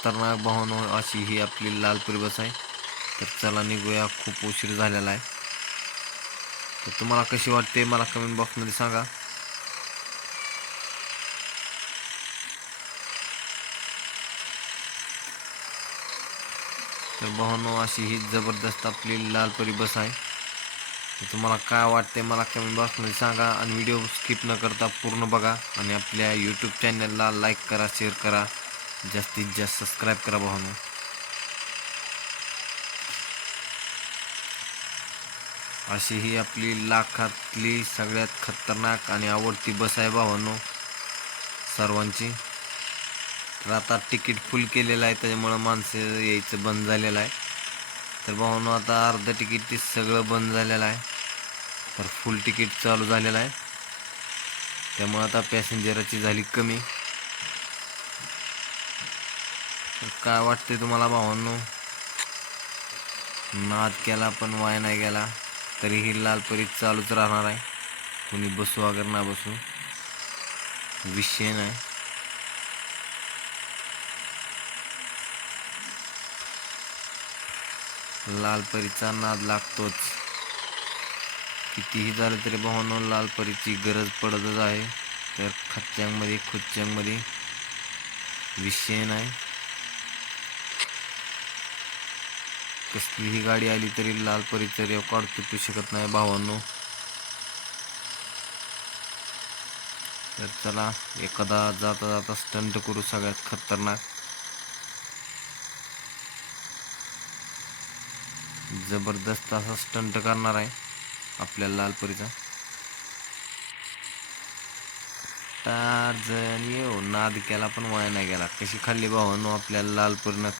खतरनाक भावनो अशी ही आपली लालपुरी बस आहे. तर चला निघूया. खूप उशीर झालेला आहे. तर तुम्हाला कशी वाटते मला कमेंट बॉक्समध्ये सांगा. तर भावनो अशी ही जबरदस्त आपली लालपुरी बस आहे. तर तुम्हाला काय वाटते मला कमेंट बॉक्समध्ये सांगा. आणि व्हिडिओ स्किप न करता पूर्ण बघा. आणि आपल्या यूट्यूब चॅनलला लाईक करा शेअर करा. जास्तीत जास्त सबस्क्राईब करा भावनो. अशी ही आपली लाखातली सगळ्यात खतरनाक आणि आवडती बस आहे भावांनो सर्वांची. तर आता तिकीट फुल केलेलं आहे त्याच्यामुळं माणसं यायचं बंद झालेलं आहे. तर भावांनो आता अर्धं तिकीट ते सगळं बंद झालेलं आहे. तर फुल तिकीट चालू झालेलं आहे. त्यामुळं आता पॅसेंजराची झाली कमी तर काय वाटते तुम्हाला भावांनो? नाद केला पण वाय नाही गेला. तरीही लालपरी चालूच राहणार आहे. कोणी बसू वगैरे ना बसू. विषय नाही. लालपरीचा नाद लागतोच. कितीही झालं तरी भावांनो लालपरीची गरज पडतच आहे. तर खच्च्यांमध्ये खुच्च्यांमध्ये विषय नाही. कसलीही गाडी आली तरी लालपरीचं काढ तुटू शकत नाही भावांनो. तर चला एखादा जाता जाता स्टंट करू सगळ्यात खतरनाक. जबरदस्त असा स्टंट करणार आहे आपल्या लालपरीचा जण येऊ नाद केला पण वाया नाही गेला. कशी खाल्ली भावांनो आपल्या लालपरीनं